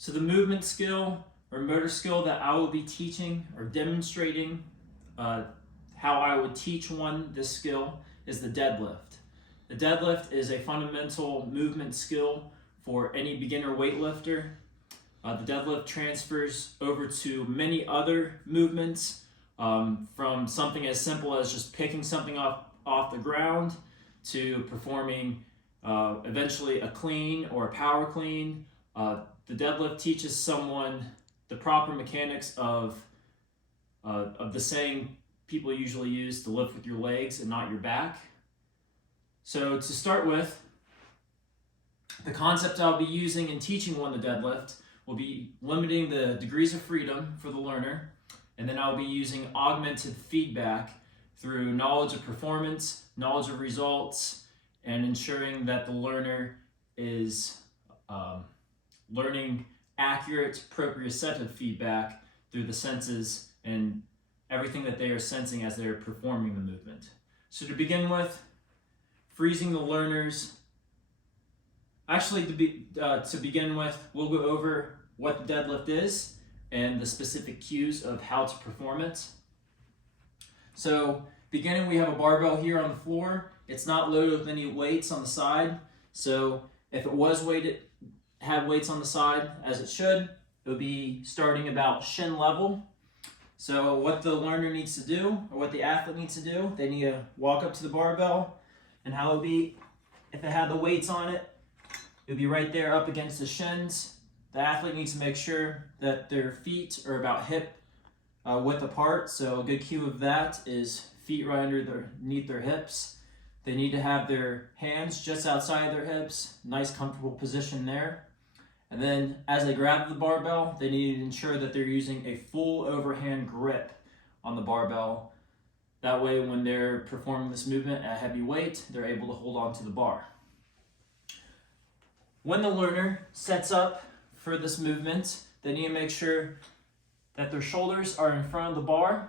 So the movement skill or motor skill that I will be teaching or demonstrating how I would teach one this skill is the deadlift. The deadlift is a fundamental movement skill for any beginner weightlifter. The deadlift transfers over to many other movements, from something as simple as just picking something up off the ground to performing eventually a clean or a power clean. The deadlift teaches someone the proper mechanics of the saying people usually use to lift with your legs and not your back. So to start with, the concept I'll be using in teaching one the deadlift will be limiting the degrees of freedom for the learner, and then I'll be using augmented feedback through knowledge of performance, knowledge of results, and ensuring that the learner is learning accurate, proprioceptive feedback through the senses and everything that they are sensing as they're performing the movement. So to begin with, freezing the learners. Actually, to begin with, we'll go over what the deadlift is and the specific cues of how to perform it. So beginning, we have a barbell here on the floor. It's not loaded with any weights on the side. So if it was weighted, had weights on the side as it should, it would be starting about shin level. So what the learner needs to do, or what the athlete needs to do, they need to walk up to the barbell, and how it would be, if it had the weights on it, it would be right there up against the shins. The athlete needs to make sure that their feet are about hip width apart. So a good cue of that is feet right underneath their hips. They need to have their hands just outside of their hips, nice comfortable position there. And then as they grab the barbell, they need to ensure that they're using a full overhand grip on the barbell. That way, when they're performing this movement at heavy weight, they're able to hold on to the bar. When the learner sets up for this movement, they need to make sure that their shoulders are in front of the bar,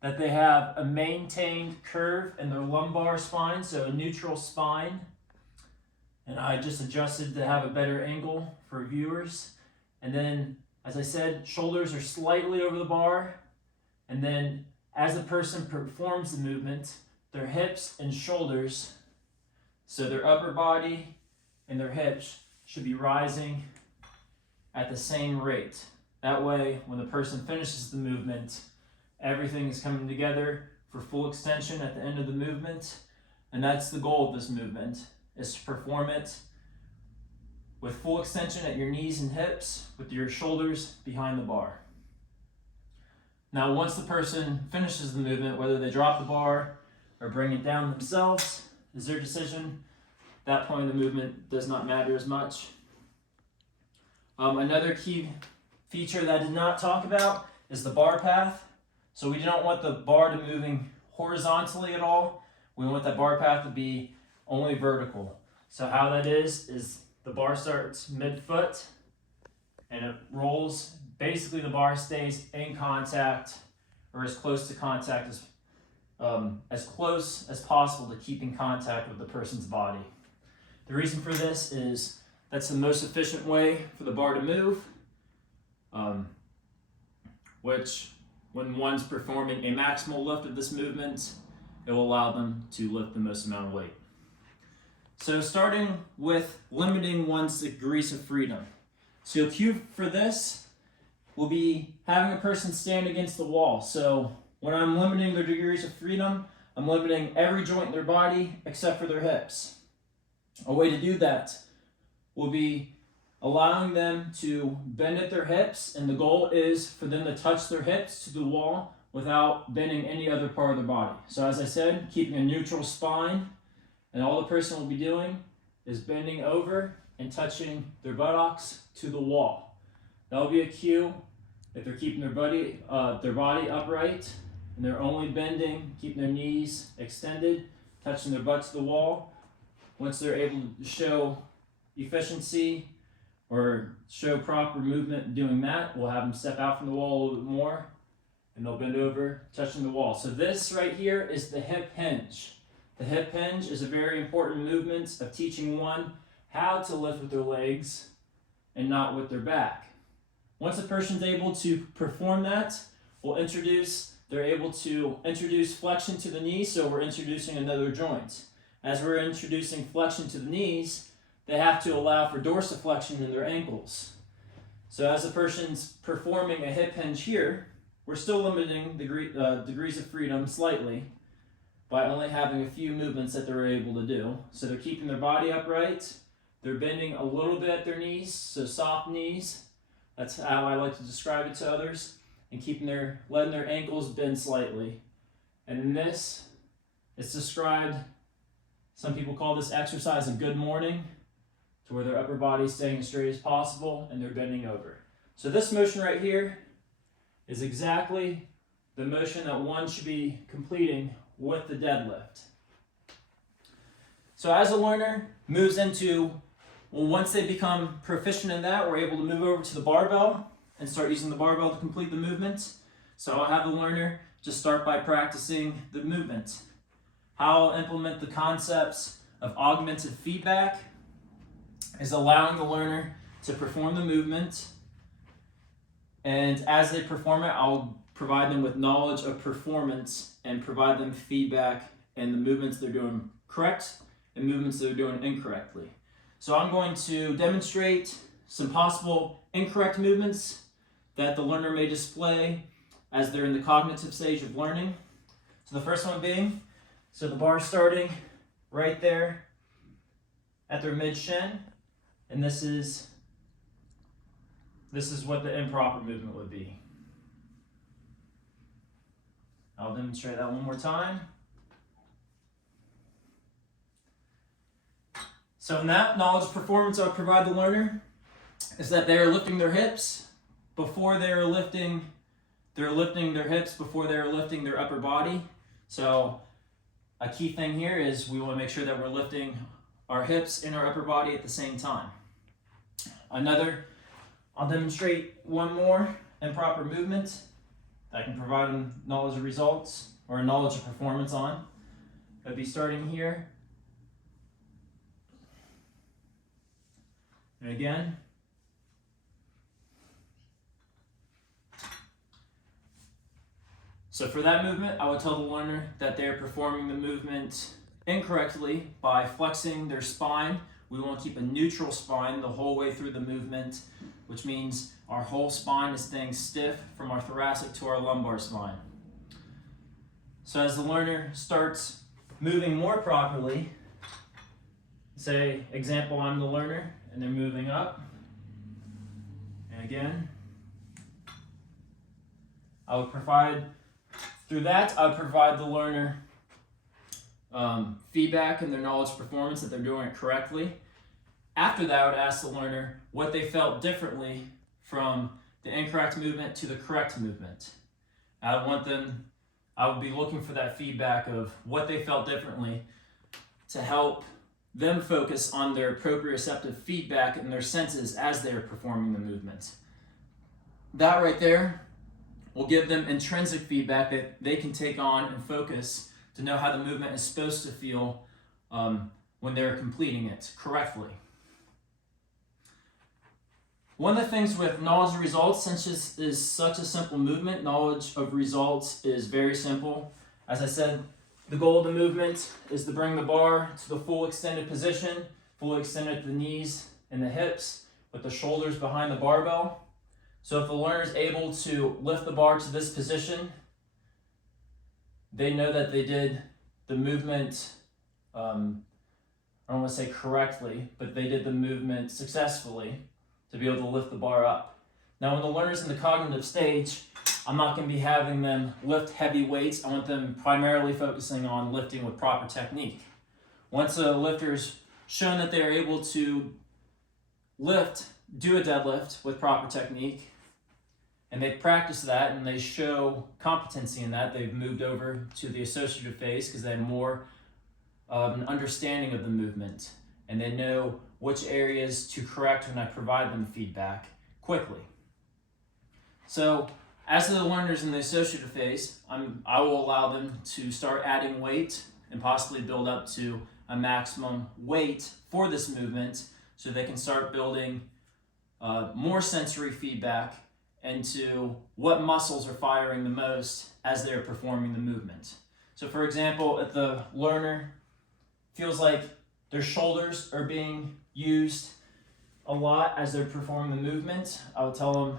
that they have a maintained curve in their lumbar spine, so a neutral spine. And I just adjusted to have a better angle for viewers. And then, as I said, shoulders are slightly over the bar. And then as the person performs the movement, their hips and shoulders, so their upper body and their hips, should be rising at the same rate. That way, when the person finishes the movement, everything is coming together for full extension at the end of the movement. And that's the goal of this movement, is to perform it with full extension at your knees and hips, with your shoulders behind the bar. Now, once the person finishes the movement, whether they drop the bar or bring it down themselves is their decision. That point of the movement does not matter as much. Another key feature that I did not talk about is the bar path. So we don't want the bar to moving horizontally at all. We want that bar path to be only vertical. So how that is the bar starts mid-foot and it rolls. Basically, the bar stays in contact, or as close to contact as close as possible to keeping contact with the person's body. The reason for this is that's the most efficient way for the bar to move, which when one's performing a maximal lift of this movement, it will allow them to lift the most amount of weight. So starting with limiting one's degrees of freedom. So a cue for this will be having a person stand against the wall. So when I'm limiting their degrees of freedom, I'm limiting every joint in their body except for their hips. A way to do that will be allowing them to bend at their hips, and the goal is for them to touch their hips to the wall without bending any other part of their body. So as I said, keeping a neutral spine, and all the person will be doing is bending over and touching their buttocks to the wall. That will be a cue if they're keeping their body upright and they're only bending, keeping their knees extended, touching their butt to the wall. Once they're able to show efficiency or show proper movement doing that, we'll have them step out from the wall a little bit more and they'll bend over, touching the wall. So this right here is the hip hinge. The hip hinge is a very important movement of teaching one how to lift with their legs and not with their back. Once a person's able to perform that, they're able to introduce flexion to the knees, so we're introducing another joint. As we're introducing flexion to the knees, they have to allow for dorsiflexion in their ankles. So as a person's performing a hip hinge here, we're still limiting degrees of freedom slightly by only having a few movements that they're able to do. So they're keeping their body upright, they're bending a little bit at their knees, so soft knees. That's how I like to describe it to others, and letting their ankles bend slightly. And in this, it's described, some people call this exercise a good morning, to where their upper body is staying as straight as possible and they're bending over. So this motion right here is exactly the motion that one should be completing with the deadlift. So as a learner moves into, once they become proficient in that, we're able to move over to the barbell and start using the barbell to complete the movement. So I'll have the learner just start by practicing the movement. How I'll implement the concepts of augmented feedback is allowing the learner to perform the movement, and as they perform it, I'll provide them with knowledge of performance and provide them feedback in the movements they're doing correct and movements they're doing incorrectly. So I'm going to demonstrate some possible incorrect movements that the learner may display as they're in the cognitive stage of learning. So the first one being, so the bar starting right there at their mid-shin, and this is what the improper movement would be. I'll demonstrate that one more time. So in that knowledge performance I would provide the learner is that they are lifting their hips before they're lifting their hips before they're lifting their upper body. So a key thing here is we want to make sure that we're lifting our hips and our upper body at the same time. I'll demonstrate one more improper movement that I can provide them knowledge of results or knowledge of performance on. I'd be starting here. And again. So for that movement, I would tell the learner that they're performing the movement incorrectly by flexing their spine. We want to keep a neutral spine the whole way through the movement, which means our whole spine is staying stiff from our thoracic to our lumbar spine. So as the learner starts moving more properly, say, example, I'm the learner, and they're moving up, and again, I would provide the learner feedback and their knowledge performance that they're doing it correctly. After that, I would ask the learner what they felt differently from the incorrect movement to the correct movement. I would be looking for that feedback of what they felt differently to help them focus on their proprioceptive feedback and their senses as they're performing the movement. That right there will give them intrinsic feedback that they can take on and focus to know how the movement is supposed to feel when they're completing it correctly. One of the things with knowledge of results, since this is such a simple movement, knowledge of results is very simple. As I said, the goal of the movement is to bring the bar to the full extended position, fully extended at the knees and the hips, with the shoulders behind the barbell. So if the learner is able to lift the bar to this position, they know that they did the movement, I don't want to say correctly, but they did the movement successfully to be able to lift the bar up. Now when the learner's in the cognitive stage, I'm not going to be having them lift heavy weights. I want them primarily focusing on lifting with proper technique. Once a lifter's shown that they're able to do a deadlift with proper technique, and they practice that and they show competency in that, they've moved over to the associative phase because they have more of an understanding of the movement and they know which areas to correct when I provide them feedback quickly. So as the learners in the associative phase, I will allow them to start adding weight and possibly build up to a maximum weight for this movement so they can start building more sensory feedback into what muscles are firing the most as they're performing the movement. So for example, if the learner feels like their shoulders are being used a lot as they're performing the movement, I would tell them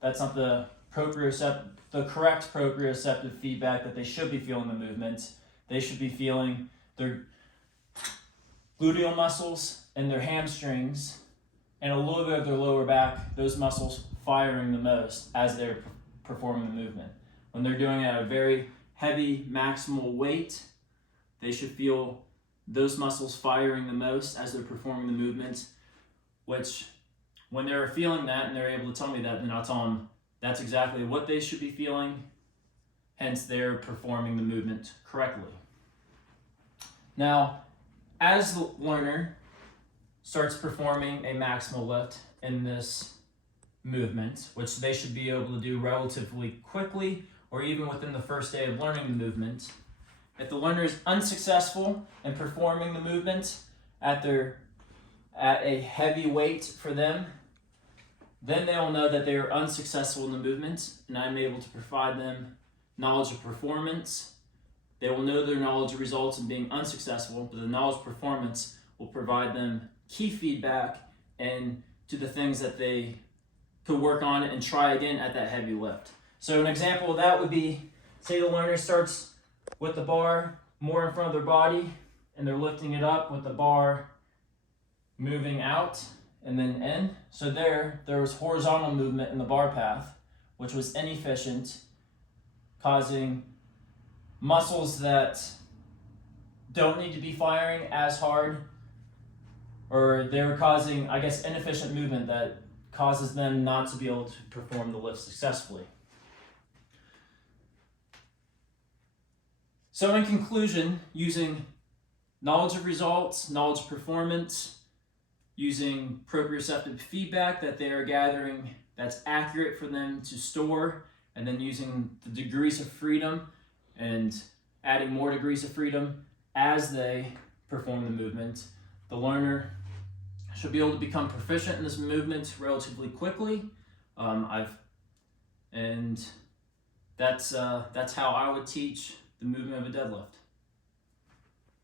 that's not the correct proprioceptive feedback that they should be feeling the movement. They should be feeling their gluteal muscles and their hamstrings and a little bit of their lower back, those muscles firing the most as they're performing the movement. When they're doing it at a very heavy maximal weight, they should feel those muscles firing the most as they're performing the movement, which when they're feeling that and they're able to tell me that, then I'll tell them that's exactly what they should be feeling, hence they're performing the movement correctly. Now, as the learner starts performing a maximal lift in this movement, which they should be able to do relatively quickly or even within the first day of learning the movement, if the learner is unsuccessful in performing the movement at a heavy weight for them, then they will know that they are unsuccessful in the movement, and I'm able to provide them knowledge of performance. They will know their knowledge results in being unsuccessful, but the knowledge of performance will provide them key feedback and to the things that they could work on and try again at that heavy lift. So an example of that would be, say the learner starts with the bar more in front of their body and they're lifting it up with the bar moving out and then in. So there was horizontal movement in the bar path, which was inefficient, causing muscles that don't need to be firing as hard, or they're causing, I guess, inefficient movement that causes them not to be able to perform the lift successfully. So in conclusion, using knowledge of results, knowledge of performance, using proprioceptive feedback that they are gathering that's accurate for them to store, and then using the degrees of freedom and adding more degrees of freedom as they perform the movement, the learner should be able to become proficient in this movement relatively quickly. And that's how I would teach the movement of a deadlift.